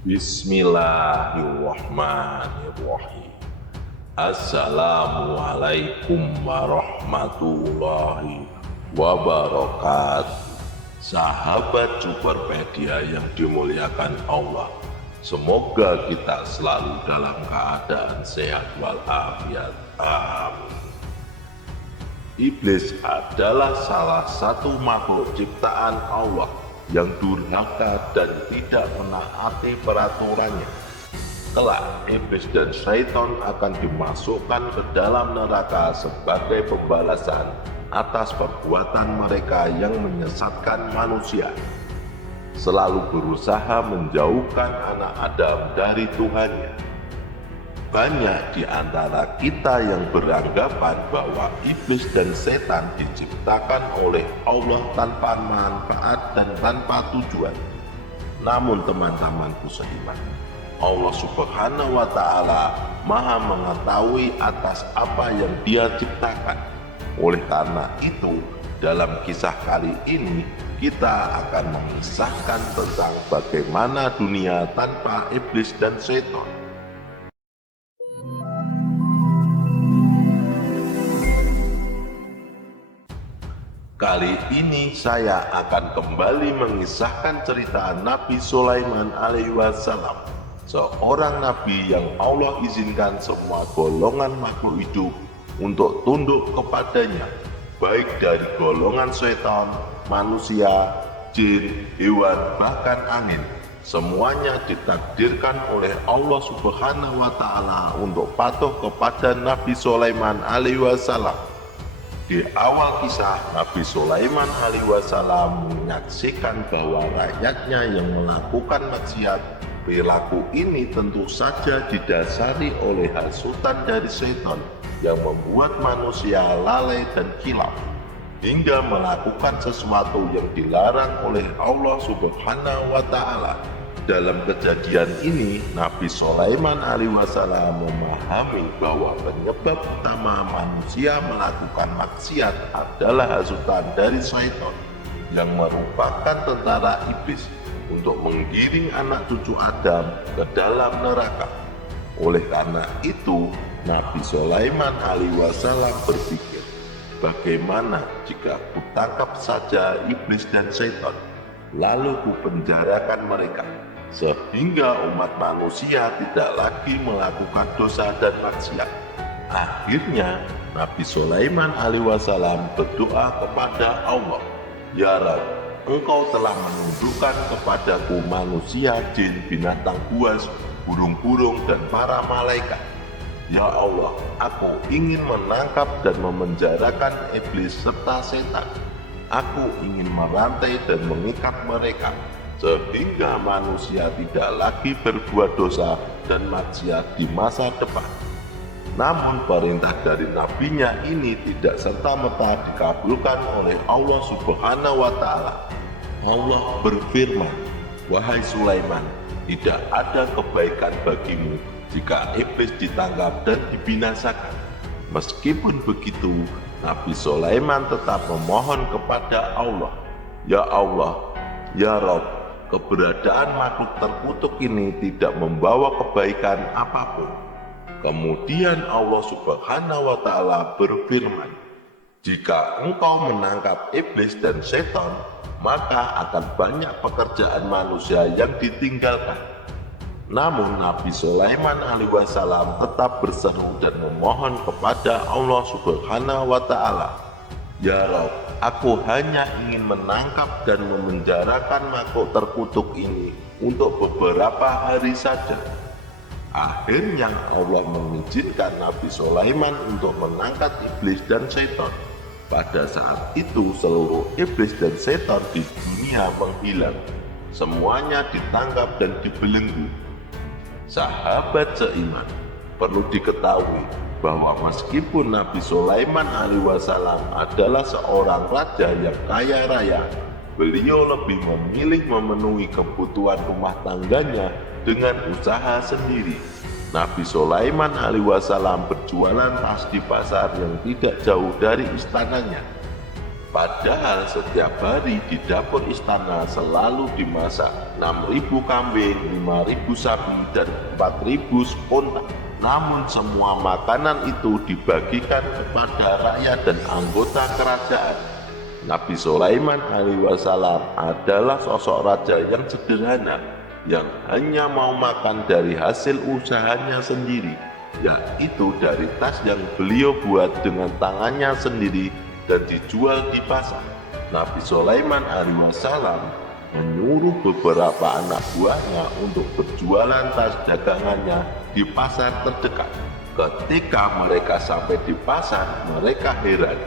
Bismillahirrahmanirrahim. Assalamualaikum warahmatullahi wabarakatuh. Sahabat Superpedia yang dimuliakan Allah, semoga kita selalu dalam keadaan sehat walafiat. Amin. Iblis adalah salah satu makhluk ciptaan Allah yang durhaka dan tidak menaati peraturannya. Kelak, iblis dan syaitan akan dimasukkan ke dalam neraka sebagai pembalasan atas perbuatan mereka yang menyesatkan manusia, selalu berusaha menjauhkan anak Adam dari Tuhannya. Banyak di antara kita yang beranggapan bahwa iblis dan setan diciptakan oleh Allah tanpa manfaat dan tanpa tujuan. Namun teman-temanku seiman, Allah Subhanahu wa Ta'ala Maha mengetahui atas apa yang Dia ciptakan. Oleh karena itu, dalam kisah kali ini kita akan mengisahkan tentang bagaimana dunia tanpa iblis dan setan. Kali ini saya akan kembali mengisahkan cerita Nabi Sulaiman alaihi wasallam, seorang nabi yang Allah izinkan semua golongan makhluk hidup untuk tunduk kepadanya, baik dari golongan setan, manusia, jin, hewan, bahkan angin. Semuanya ditakdirkan oleh Allah Subhanahu wa Ta'ala untuk patuh kepada Nabi Sulaiman alaihi wasallam. Di awal kisah, Nabi Sulaiman alaihi wasallam menyaksikan bahwa rakyatnya yang melakukan maksiat. Perilaku ini tentu saja didasari oleh hasutan dari setan yang membuat manusia lalai dan kilaf, hingga melakukan sesuatu yang dilarang oleh Allah Subhanahu wa Ta'ala. Dalam kejadian ini, Nabi Sulaiman alaihi wasallam memahami bahwa penyebab utama manusia melakukan maksiat adalah hasutan dari syaitan yang merupakan tentara iblis untuk menggiring anak cucu Adam ke dalam neraka. Oleh karena itu, Nabi Sulaiman alaihi wasallam berpikir, bagaimana jika kutangkap saja iblis dan syaitan, lalu kupenjarakan mereka, sehingga umat manusia tidak lagi melakukan dosa dan maksiat. Akhirnya Nabi Sulaiman alaihi wasallam berdoa kepada Allah, "Ya Rabb, Engkau telah menundukkan kepadaku manusia, jin, binatang buas, burung-burung, dan para malaikat. Ya Allah, aku ingin menangkap dan memenjarakan iblis serta setan. Aku ingin merantai dan mengikat mereka, sehingga manusia tidak lagi berbuat dosa dan maksiat di masa depan." Namun perintah dari nabinya ini tidak serta-merta dikabulkan oleh Allah Subhanahu wa Ta'ala. Allah berfirman, "Wahai Sulaiman, tidak ada kebaikan bagimu jika iblis ditangkap dan dibinasakan." Meskipun begitu, Nabi Sulaiman tetap memohon kepada Allah, "Ya Allah, ya Rabb, keberadaan makhluk terkutuk ini tidak membawa kebaikan apapun." Kemudian Allah Subhanahu wa Ta'ala berfirman, "Jika engkau menangkap iblis dan setan, maka akan banyak pekerjaan manusia yang ditinggalkan." Namun Nabi Sulaiman alaihi wasallam tetap berseru dan memohon kepada Allah Subhanahu wa Ta'ala, "Ya Rabb, aku hanya ingin menangkap dan memenjarakan makhluk terkutuk ini untuk beberapa hari saja." Akhirnya Allah mengizinkan Nabi Sulaiman untuk menangkap iblis dan setan. Pada saat itu seluruh iblis dan setan di dunia menghilang. Semuanya ditangkap dan dibelenggu. Sahabat seiman, perlu diketahui bahwa meskipun Nabi Sulaiman alaihi wasallam adalah seorang raja yang kaya raya, beliau lebih memilih memenuhi kebutuhan rumah tangganya dengan usaha sendiri. Nabi Sulaiman alaihi wasallam berjualan tas di pasar yang tidak jauh dari istananya. Padahal setiap hari di dapur istana selalu dimasak 6.000 kambing, 5.000 sapi, dan 4.000 spontan. Namun semua makanan itu dibagikan kepada rakyat dan anggota kerajaan. Nabi Sulaiman alaihissalam adalah sosok raja yang sederhana, yang hanya mau makan dari hasil usahanya sendiri, yaitu dari tas yang beliau buat dengan tangannya sendiri dan dijual di pasar. Nabi Sulaiman alaihissalam menyuruh beberapa anak buahnya untuk berjualan tas dagangannya di pasar terdekat. Ketika mereka sampai di pasar, mereka heran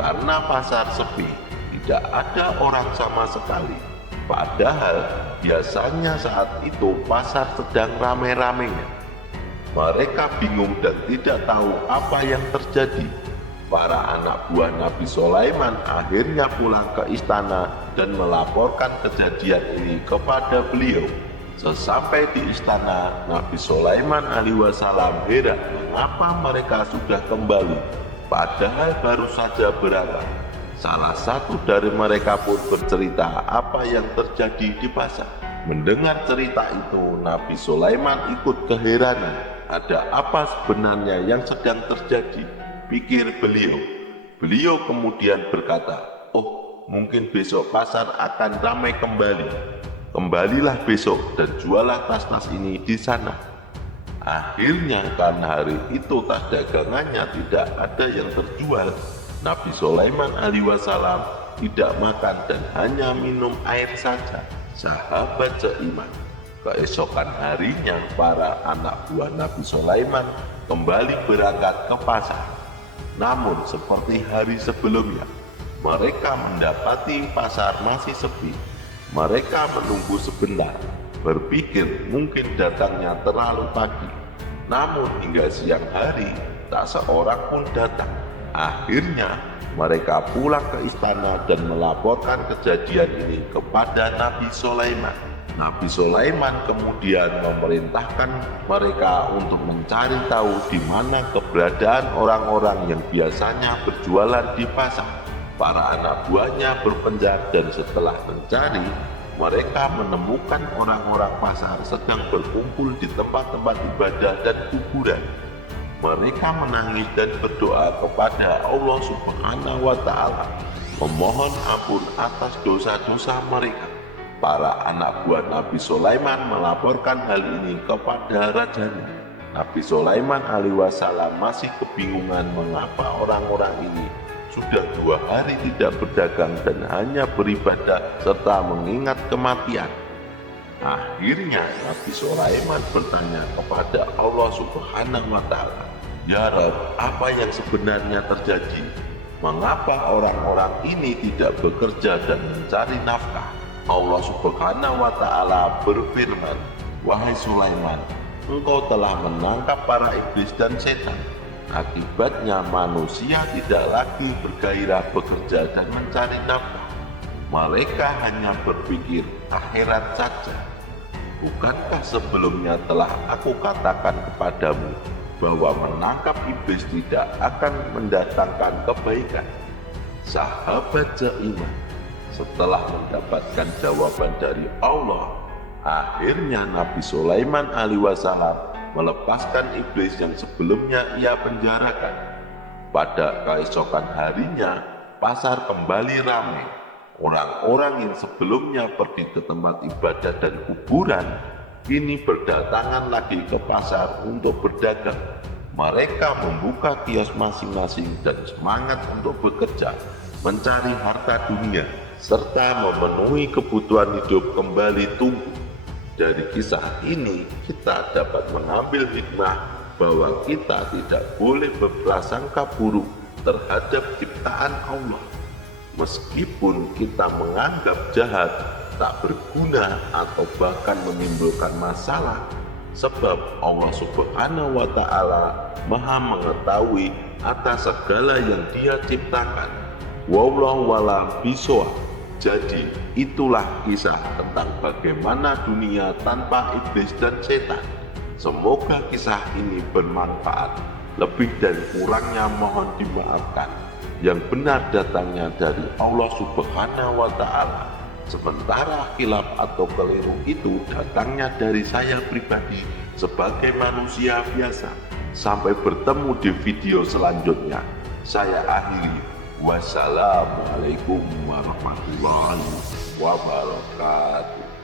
karena pasar sepi, tidak ada orang sama sekali. Padahal biasanya saat itu pasar sedang rame-ramenya. Mereka bingung dan tidak tahu apa yang terjadi. Para anak buah Nabi Sulaiman akhirnya pulang ke istana dan melaporkan kejadian ini kepada beliau. Sesampai di istana, Nabi Sulaiman alaihissalam heran mengapa mereka sudah kembali, padahal baru saja berangkat. Salah satu dari mereka pun bercerita apa yang terjadi di pasar. Mendengar cerita itu, Nabi Sulaiman ikut keheranan. Ada apa sebenarnya yang sedang terjadi? Pikir beliau. Beliau kemudian berkata, "Oh, mungkin besok pasar akan ramai kembali. Kembalilah besok dan jualah tas-tas ini di sana." Akhirnya karena hari itu tas dagangannya tidak ada yang terjual, Nabi Sulaiman alaihissalam tidak makan dan hanya minum air saja. Sahabat seiman, keesokan harinya para anak buah Nabi Sulaiman kembali berangkat ke pasar. Namun seperti hari sebelumnya, mereka mendapati pasar masih sepi. Mereka menunggu sebentar, berpikir mungkin datangnya terlalu pagi. Namun hingga siang hari, tak seorang pun datang. Akhirnya mereka pulang ke istana dan melaporkan kejadian ini kepada Nabi Sulaiman. Nabi Sulaiman kemudian memerintahkan mereka untuk mencari tahu di mana keberadaan orang-orang yang biasanya berjualan di pasar. Para anak buahnya berpencar dan setelah mencari, mereka menemukan orang-orang pasar sedang berkumpul di tempat-tempat ibadah dan kuburan. Mereka menangis dan berdoa kepada Allah Subhanahu wa Ta'ala, memohon ampun atas dosa-dosa mereka. Para anak buah Nabi Sulaiman melaporkan hal ini kepada rajanya. Nabi Sulaiman alaihissalam masih kebingungan mengapa orang-orang ini sudah 2 hari tidak berdagang dan hanya beribadah serta mengingat kematian. Akhirnya Nabi Sulaiman bertanya kepada Allah Subhanahu wa Ta'ala, "Ya Rabb, apa yang sebenarnya terjadi? Mengapa orang-orang ini tidak bekerja dan mencari nafkah?" Allah Subhanahu wa Ta'ala berfirman, "Wahai Sulaiman, engkau telah menangkap para iblis dan setan. Akibatnya manusia tidak lagi bergairah bekerja dan mencari nafkah. Mereka hanya berpikir akhirat saja. Bukankah sebelumnya telah aku katakan kepadamu bahwa menangkap iblis tidak akan mendatangkan kebaikan?" Sahabat seiman, setelah mendapatkan jawaban dari Allah, akhirnya Nabi Sulaiman alaihissalam melepaskan iblis yang sebelumnya ia penjarakan. Pada keesokan harinya, pasar kembali ramai. Orang-orang yang sebelumnya pergi ke tempat ibadah dan kuburan, kini berdatangan lagi ke pasar untuk berdagang. Mereka membuka kios masing-masing dan semangat untuk bekerja, mencari harta dunia, serta memenuhi kebutuhan hidup kembali tumbuh. Dari kisah ini kita dapat mengambil hikmah bahwa kita tidak boleh berprasangka buruk terhadap ciptaan Allah. Meskipun kita menganggap jahat, tak berguna atau bahkan menimbulkan masalah, sebab Allah Subhanahu wa Ta'ala Maha mengetahui atas segala yang Dia ciptakan. Wallahu a'lam bishawab. Jadi itulah kisah tentang bagaimana dunia tanpa iblis dan setan. Semoga kisah ini bermanfaat. Lebih dan kurangnya mohon dimaafkan. yang benar datangnya dari Allah Subhanahu wa Ta'ala, sementara khilaf atau keliru itu datangnya dari saya pribadi sebagai manusia biasa. Sampai bertemu di video selanjutnya. Saya akhiri. Wassalamualaikum warahmatullahi wabarakatuh.